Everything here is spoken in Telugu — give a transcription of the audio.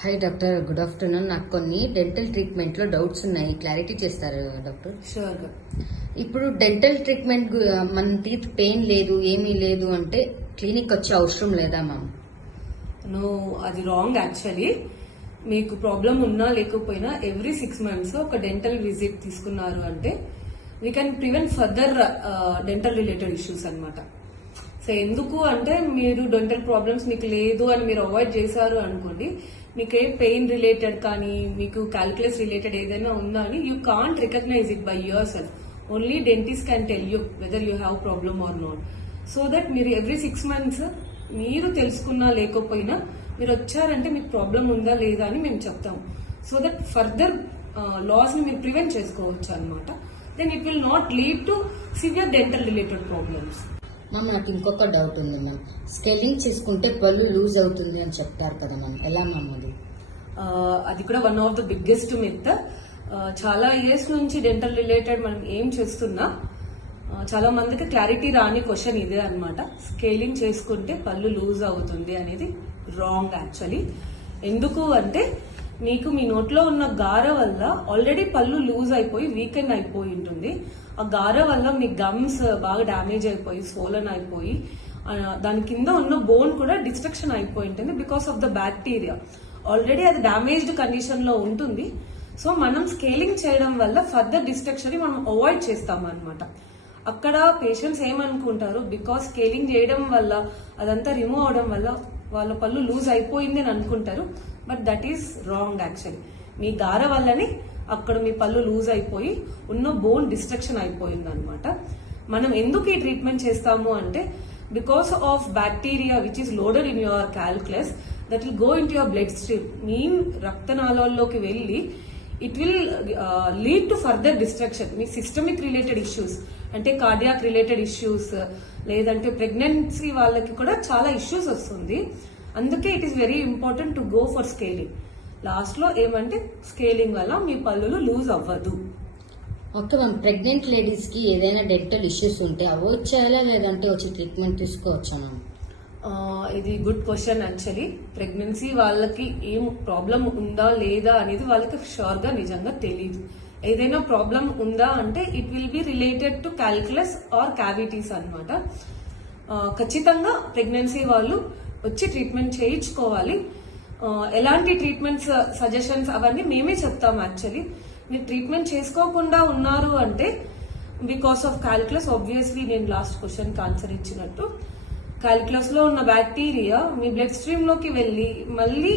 Hi doctor, good afternoon. నాకు కొన్ని డెంటల్ ట్రీట్మెంట్లో డౌట్స్ ఉన్నాయి, క్లారిటీ చేస్తారు డాక్టర్? షూర్గా. ఇప్పుడు డెంటల్ ట్రీట్మెంట్ మన టీత్ పెయిన్ లేదు, ఏమీ లేదు అంటే క్లినిక్ వచ్చే అవసరం లేదా మ్యామ్? నో, అది రాంగ్ యాక్చువల్లీ. మీకు ప్రాబ్లం ఉన్నా లేకపోయినా ఎవ్రీ 6 months ఒక డెంటల్ విజిట్ తీసుకున్నారు అంటే we can prevent further dental related issues అన్నమాట. సో ఎందుకు అంటే మీరు డెంటల్ ప్రాబ్లమ్స్ మీకు లేదు అని మీరు అవాయిడ్ చేశారు అనుకోండి, మీకు ఏ పెయిన్ రిలేటెడ్ కానీ మీకు క్యాల్కులస్ రిలేటెడ్ ఏదైనా ఉందా అని you can't recognise it by yourself. Only dentist can tell you whether you have problem or not. So that మీరు ఎవ్రీ 6 months మీరు తెలుసుకున్నా లేకపోయినా మీరు వచ్చారంటే మీకు ప్రాబ్లం ఉందా లేదా అని మేము చెప్తాము. సో దట్ ఫర్దర్ లాస్ ని మీరు ప్రివెంట్ చేసుకోవచ్చు అనమాట. Then it will not lead to severe dental related problems. Ma'am, నాకు ఇంకొక డౌట్ ఉంది మ్యామ్. స్కెల్లింగ్ చేసుకుంటే పళ్ళు లూజ్ అవుతుంది అని చెప్తారు కదా మ్యామ్, ఎలా మ్యామ్ అది? అది కూడా one of the biggest myth. చాలా ఇయర్స్ నుంచి డెంటల్ రిలేటెడ్ మనం ఏం చేస్తున్నా చాలా మందికి క్లారిటీ రాని క్వశ్చన్ ఇదే అనమాట. స్కేలింగ్ చేసుకుంటే పళ్ళు లూజ్ అవుతుంది అనేది రాంగ్ యాక్చువల్లీ. ఎందుకు అంటే మీకు మీ నోట్లో ఉన్న గార వల్ల ఆల్రెడీ పళ్ళు లూజ్ అయిపోయి వీకెండ్ అయిపోయి ఉంటుంది. ఆ గార వల్ల మీ గమ్స్ బాగా డ్యామేజ్ అయిపోయి స్వోలన్ అయిపోయి దాని కింద ఉన్న బోన్ కూడా డిస్ట్రక్షన్ అయిపోయి ఉంటుంది because of the bacteria. Already అది డ్యామేజ్డ్ కండిషన్ లో ఉంటుంది. సో మనం స్కేలింగ్ చేయడం వల్ల ఫర్దర్ డిస్ట్రక్షన్ ని మనం అవాయిడ్ చేస్తాం అనమాట. అక్కడ పేషెంట్స్ ఏమనుకుంటారు, బికాస్ స్కేలింగ్ చేయడం వల్ల అదంతా రిమూవ్ అవడం వల్ల వాళ్ళ పళ్ళు లూజ్ అయిపోయింది అని అనుకుంటారు. But that is wrong actually. మీ గార వల్లనే అక్కడ మీ పళ్ళు లూజ్ అయిపోయి ఉన్న బోన్ డిస్ట్రక్షన్ అయిపోయింది అనమాట. మనం ఎందుకు ఈ ట్రీట్మెంట్ చేస్తాము అంటే because of bacteria which is loaded in your calculus that will go into your blood stream, మీ రక్తనాళాల్లోకి వెళ్ళి it will lead to further destruction. మీ సిస్టమిక్ రిలేటెడ్ ఇష్యూస్ అంటే కార్డియాక్ రిలేటెడ్ ఇష్యూస్ లేదంటే ప్రెగ్నెన్సీ వాళ్ళకి కూడా చాలా ఇష్యూస్ వస్తుంది. అందుకే it is very important to go for scaling. Last లో ఏమంటే స్కేలింగ్ వల్ల మీ పళ్ళులు లూజ్ అవ్వదు. ఓకే మ్యామ్, ప్రెగ్నెంట్ లేడీస్ కి ఏదైనా డెంటల్ ఇష్యూస్ ఉంటే అవాయిడ్ చేయాలా లేదంటే వచ్చి ట్రీట్మెంట్ తీసుకోవచ్చా మ్యామ్? ఇది గుడ్ క్వశ్చన్ యాక్చువల్లీ. ప్రెగ్నెన్సీ వాళ్ళకి ఏం ప్రాబ్లం ఉందా లేదా అనేది వాళ్ళకి షూర్ గా నిజంగా తెలియదు. ఏదైనా ప్రాబ్లం ఉందా అంటే it will be related to calculus or cavities అనమాట. ఖచ్చితంగా ప్రెగ్నెన్సీ వాళ్ళు వచ్చి ట్రీట్మెంట్ చేయించుకోవాలి. ఎలాంటి ట్రీట్మెంట్స్ సజెషన్స్ అవన్నీ మేమే చెప్తాం యాక్చువల్లీ. మీరు ట్రీట్మెంట్ చేసుకోకుండా ఉన్నారు అంటే బికాస్ ఆఫ్ క్యాల్కులస్, ఆబ్వియస్లీ నేను లాస్ట్ క్వశ్చన్ కి ఆన్సర్ ఇచ్చినట్టు క్యాల్కులస్ లో ఉన్న బ్యాక్టీరియా మీ బ్లడ్ స్ట్రీమ్ లోకి వెళ్ళి మళ్ళీ